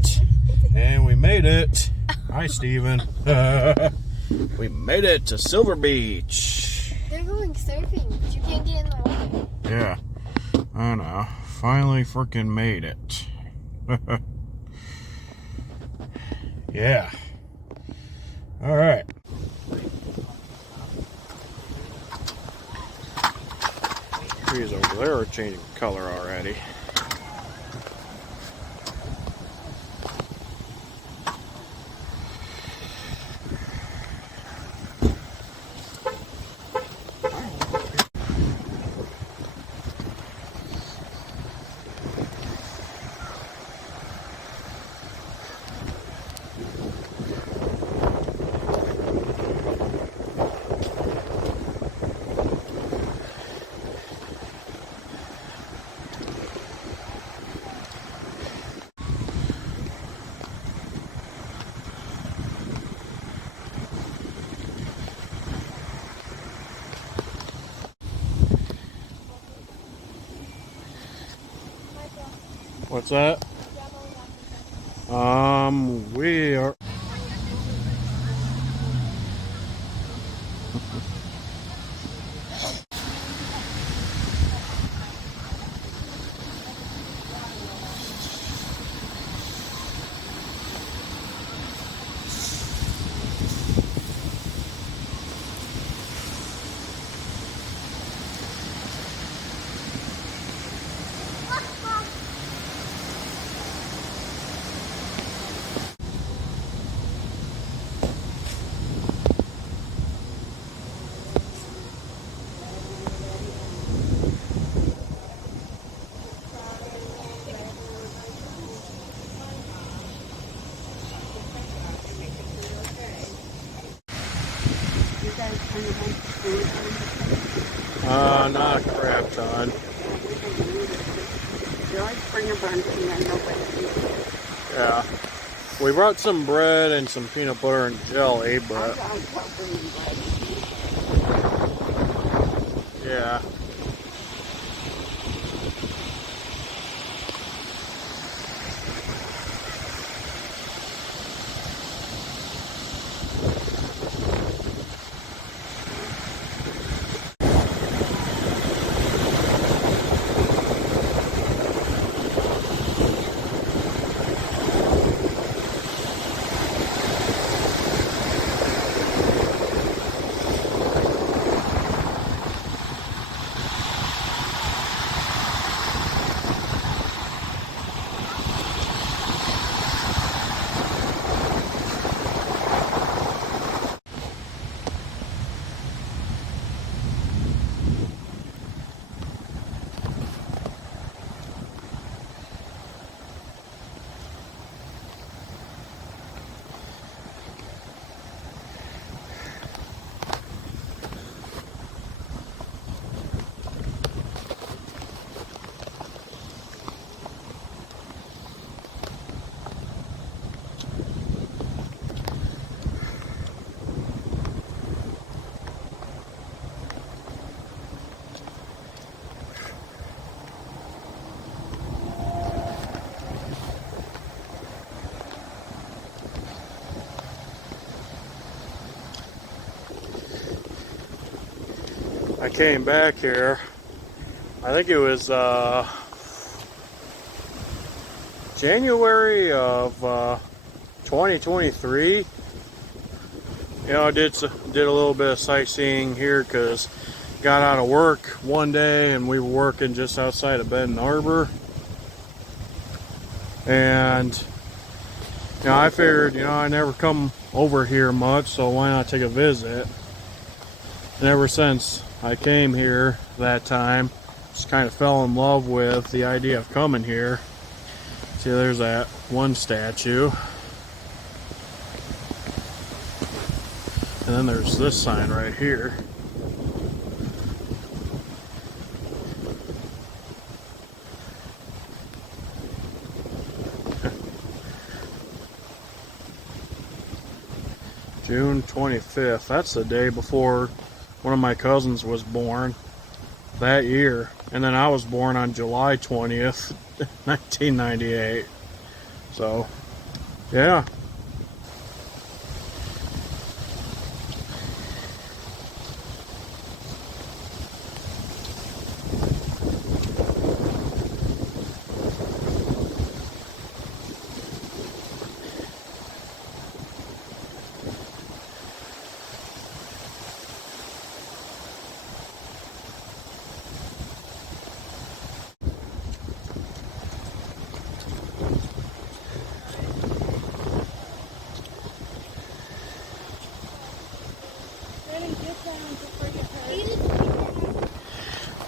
it. And we made it. Hi, Steven. We made it to Silver Beach. They're going surfing, but you can't get in the water. Yeah. I know. Finally freaking made it. Yeah. All right. Trees over there are changing color already. What's that? We are. Not a crap ton. Yeah. We brought some bread and some peanut butter and jelly, but yeah. I came back here, I think it was January of 2023. You know, I did a little bit of sightseeing here because got out of work one day and we were working just outside of Benton Harbor. And, you know, I figured, you know, I never come over here much, so why not take a visit? And ever since I came here that time, just kind of fell in love with the idea of coming here. See, there's that one statue. And then there's this sign right here. June 25th. That's the day before one of my cousins was born that year. And then I was born on July 20th, 1998. So, Yeah.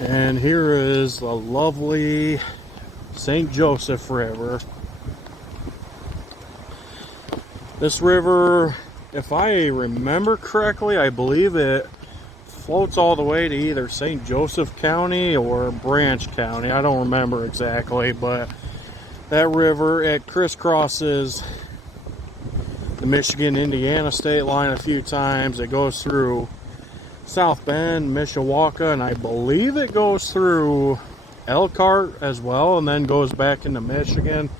And here is the lovely St. Joseph River. This river, if I remember correctly, I believe it floats all the way to either St. Joseph County or Branch County. I don't remember exactly, but that river, it crisscrosses the Michigan-Indiana state line a few times. It goes through South Bend, Mishawaka, and I believe it goes through Elkhart as well, and then goes back into Michigan.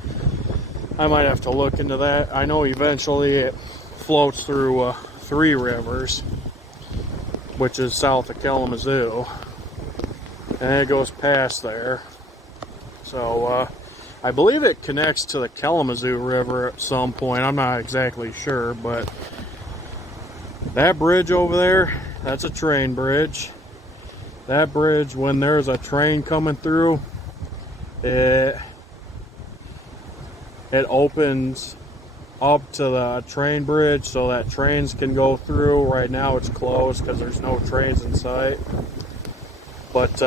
I might have to look into that. I know eventually it floats through Three Rivers, which is south of Kalamazoo, and it goes past there. So I believe it connects to the Kalamazoo River at some point. I'm not exactly sure, but that bridge over there, that's a train bridge. That bridge, when there's a train coming through, it opens up to the train bridge so that trains can go through. Right now it's closed because there's no trains in sight. But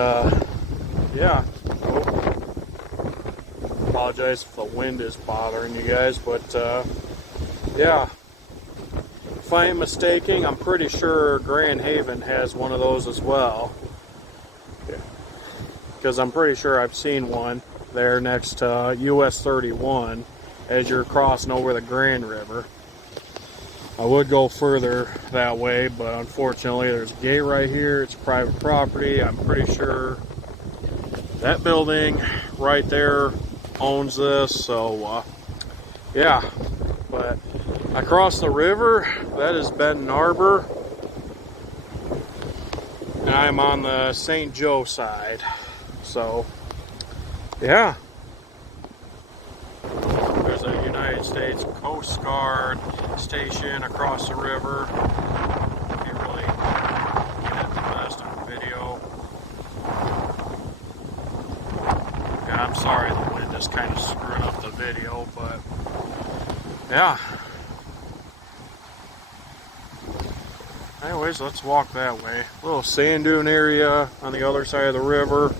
yeah. Oh. Apologize if the wind is bothering you guys, but yeah. If I ain't mistaken, I'm pretty sure Grand Haven has one of those as well. Because I'm pretty sure I've seen one there next to US 31 as you're crossing over the Grand River. I would go further that way, but unfortunately there's a gate right here. It's private property. I'm pretty sure that building right there owns this, so yeah. But across the river, that is Benton Harbor, and I'm on the St. Joe side. So yeah, there's a United States Coast Guard station across the river. Can't really get it the best on video. Yeah, I'm sorry the wind is kind of screwing up the video, but yeah. Anyways, let's walk that way. A little sand dune area on the other side of the river.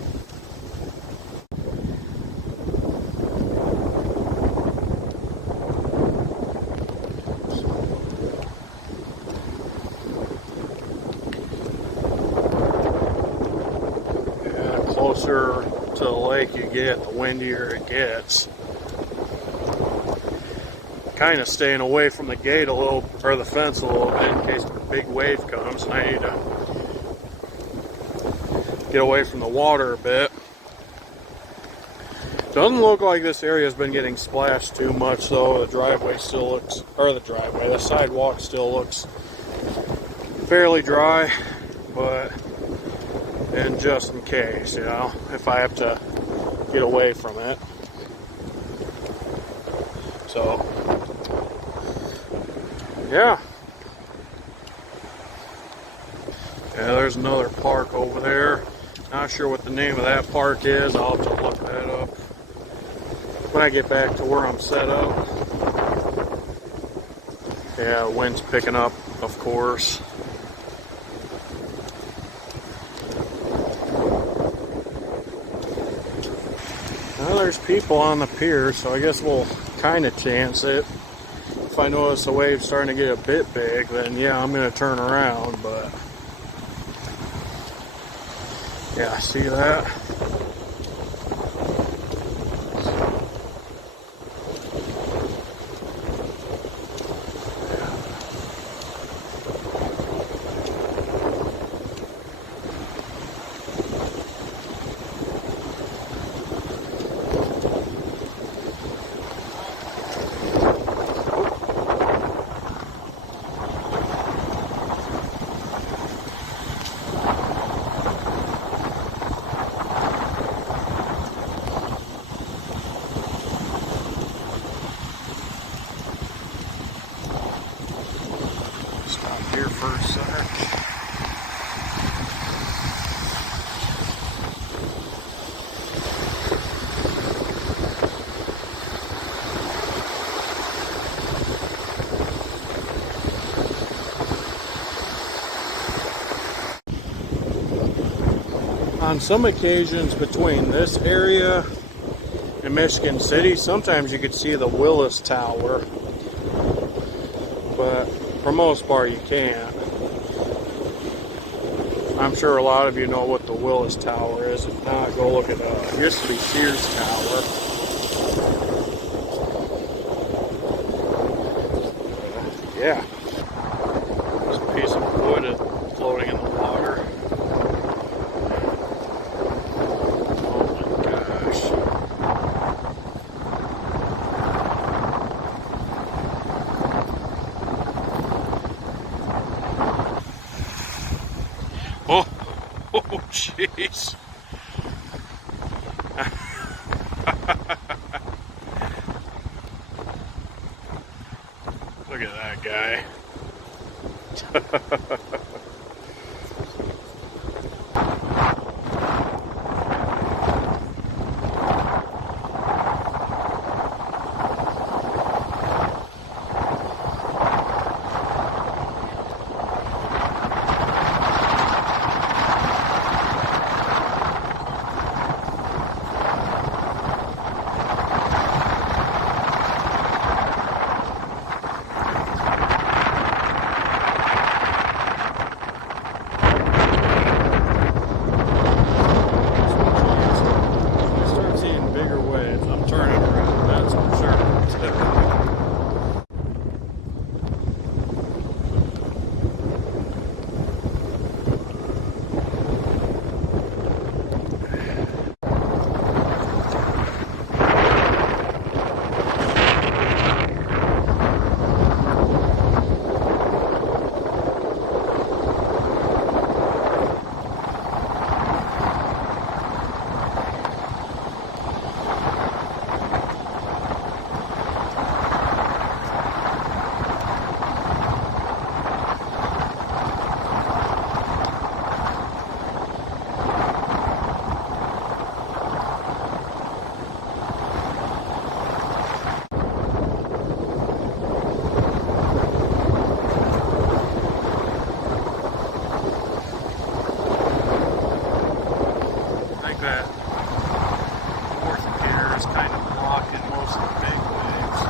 Yeah, closer to the lake you get, the windier it gets. Kind of staying away from the gate a little, or the fence a little bit, in case a big wave comes and I need to get away from the water a bit. Doesn't look like this area has been getting splashed too much though. The driveway still looks, or the sidewalk still looks fairly dry, but and just in case, you know, if I have to get away from it. So yeah. Yeah, there's another park over there. Not sure what the name of that park is. I'll have to look that up when I get back to where I'm set up. Yeah, the wind's picking up, of course. Well, there's people on the pier, so I guess we'll kind of chance it. If I notice the wave's starting to get a bit big, then yeah, I'm going to turn around, but yeah, see that? for a sec. On some occasions between this area and Michigan City, sometimes you could see the Willis Tower, but for most part you can't. I'm sure a lot of you know what the Willis Tower is. If not, go look it up. It used to be Sears Tower. Yeah. There's a piece of wood floating in the water. Oh, oh, jeez. Look at that guy. That fourth gear is kind of blocking most of the big waves.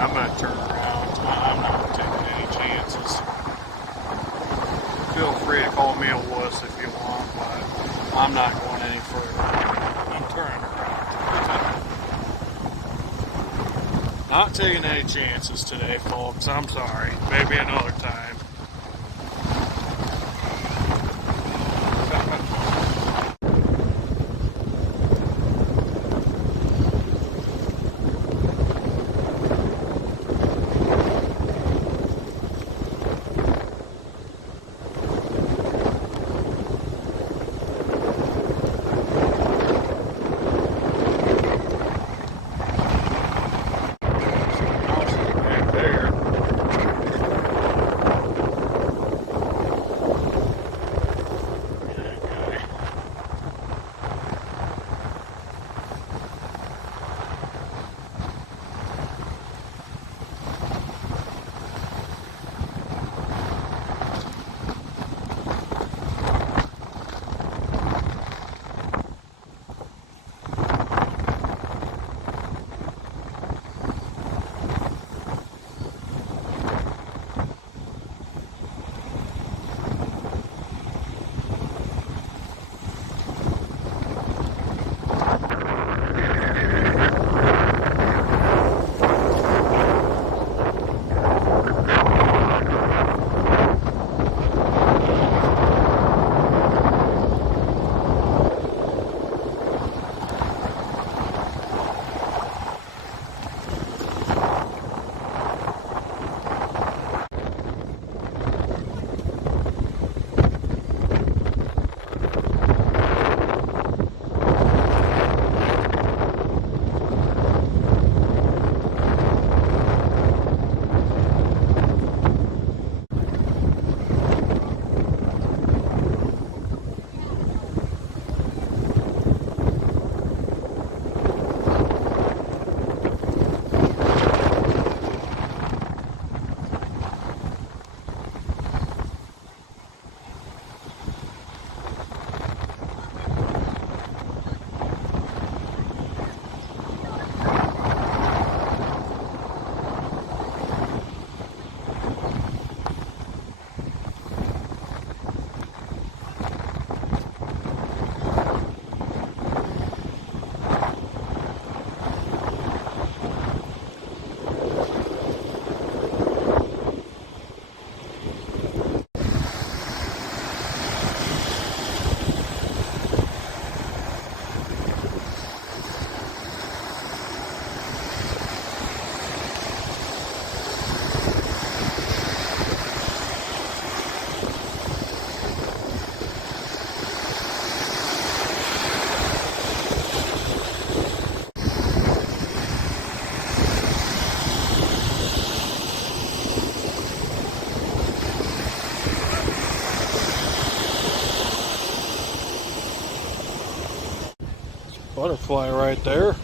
I'm not turning around. I'm not taking any chances. Feel free to call me a wuss if you want, but I'm not going any further. I'm turning around. Not taking any chances today, folks. I'm sorry. Maybe another time. Butterfly right there.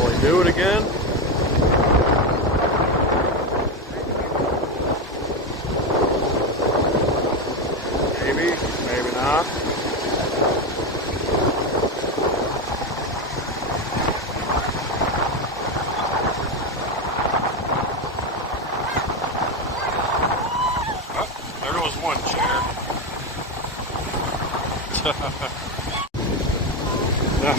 Will he do it again? Maybe, maybe not. Oh, there goes one chair. Yeah.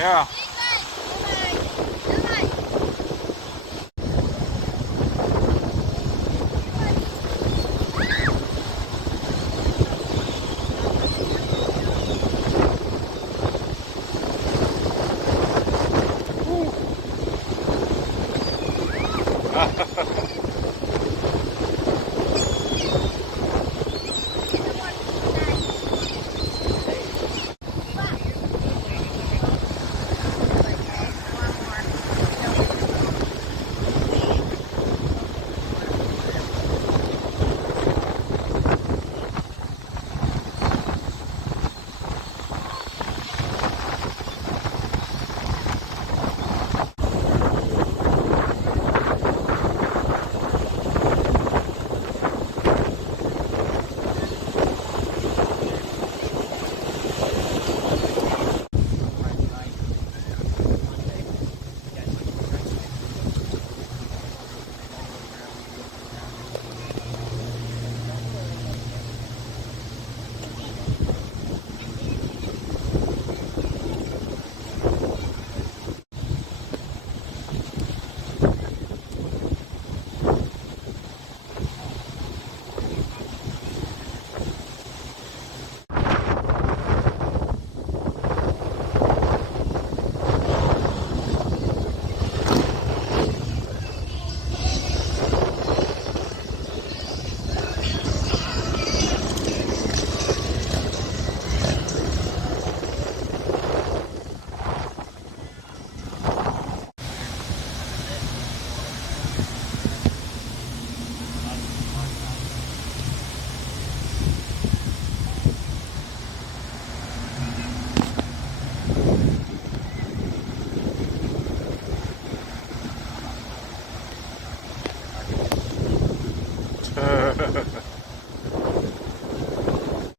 Yeah.